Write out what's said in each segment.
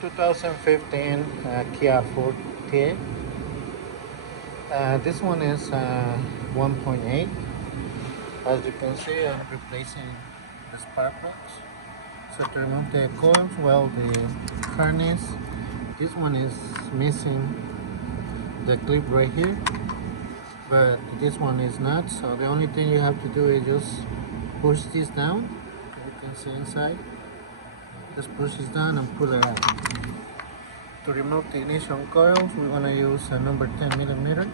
2015 Kia FORTE. This one is 1.8. As you can see, I'm replacing the spark plugs. So to remove the coils, well, the harness, this one is missing the clip right here, but this one is not. So the only thing you have to do is just push this down. You can see inside. Just push this down and pull it out. To remove the ignition coils, we're going to use a number 10 millimeter.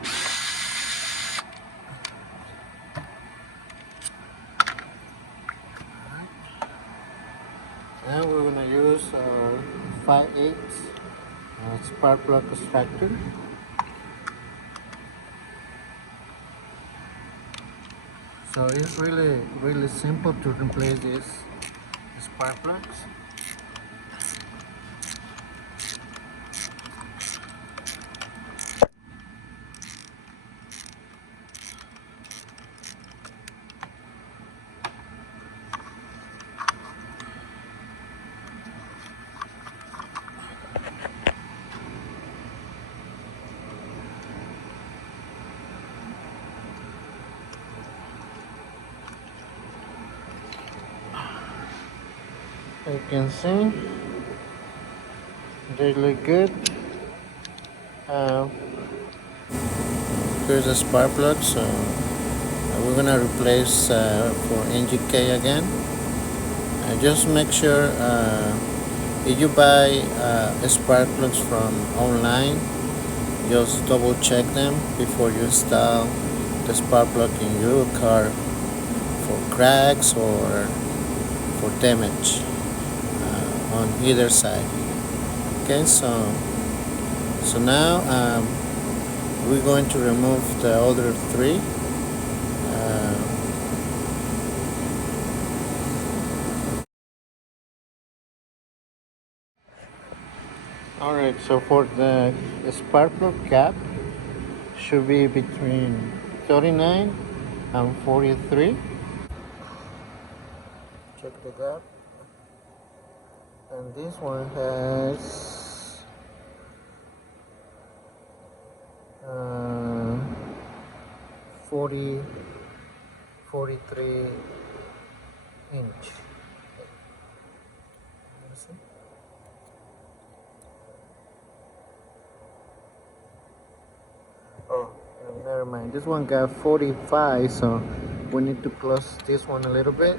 Now we're going to use 5/8 spark plug extractor. So it's really simple to replace these spark plugs. You can see they look good. Here's the spark plug, so we're gonna replace for NGK again. Just make sure if you buy spark plugs from online, just double check them before you install the spark plug in your car for cracks or for damage on either side. Okay, so now we're going to remove the other three. Alright, so for the spark plug cap should be between 39 and 43. Check the gap. And this one has 43 inch. Oh, never mind. This one got 45, so we need to plus this one a little bit.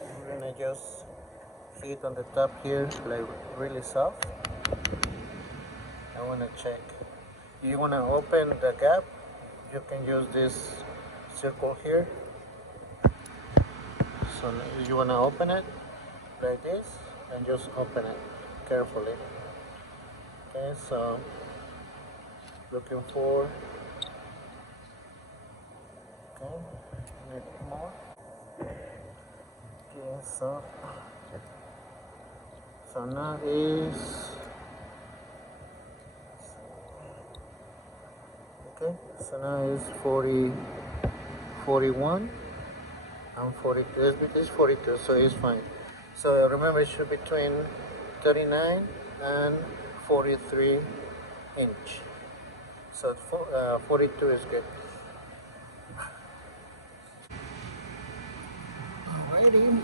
We're gonna just hit on the top here, like really soft. I wanna check. You wanna open the gap, you can use this circle here. So you wanna open it like this and just open it carefully. Okay, so looking for, okay, need more. Okay, so now is, okay, so now is 41 and 42. It's 42, so it's fine. So remember, it should be between 39 and 43 inch. So 42 is good. Alrighty.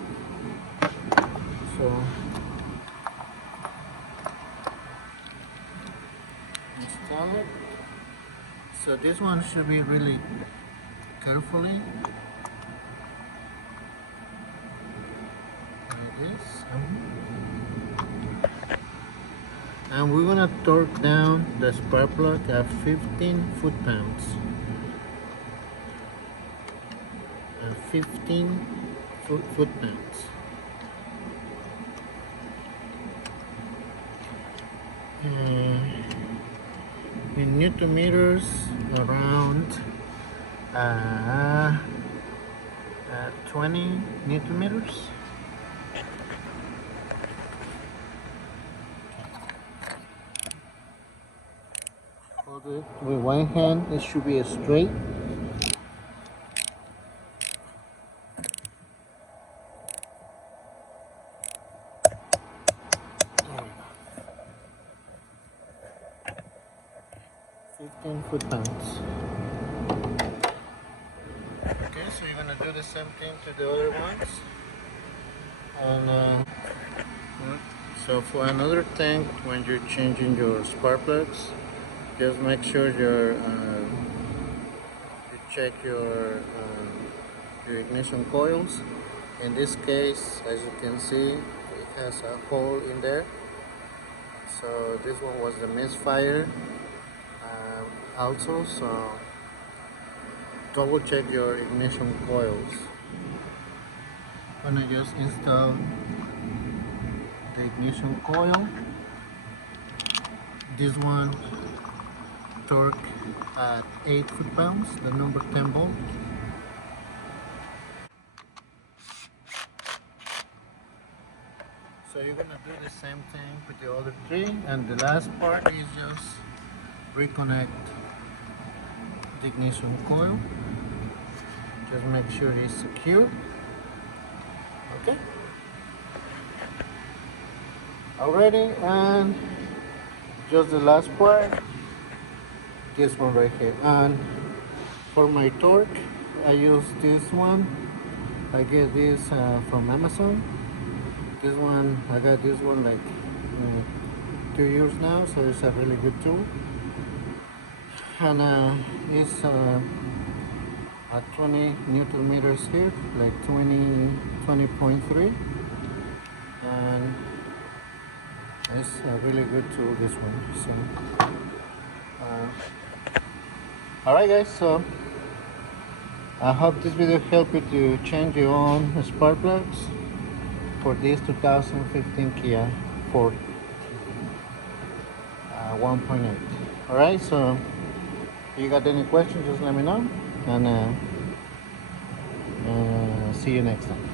So install it. So this one should be really carefully. Like this. And we're gonna torque down the spark plug at 15 foot-pounds. 15 foot-pounds. In Newton meters, around 20 Newton meters. Hold it with one hand, it should be straight. 15 foot-pounds. Okay, so you're gonna do the same thing to the other ones. And so for another tank, when you're changing your spark plugs, just make sure you check your ignition coils. In this case, as you can see, it has a hole in there. So this one was the Misfire also. So double check your ignition coils. I'm gonna just install the ignition coil. This one torque at 8 foot-pounds, the number 10 volt. So you're gonna do the same thing with the other three, and the last part is just reconnect the ignition coil. Just make sure it's secure. Okay. Already, and just the last part, this one right here. And for my torque, I use this one. I get this from Amazon. This one, I got this one like 2 years now, so it's a really good tool. And it's at 20 newton meters here, like 20.3, and it's a really good tool, this one. So all right guys, so I hope this video helped you to change your own spark plugs for this 2015 Kia Forte 1.8. all right, so if you got any questions, just let me know, and see you next time.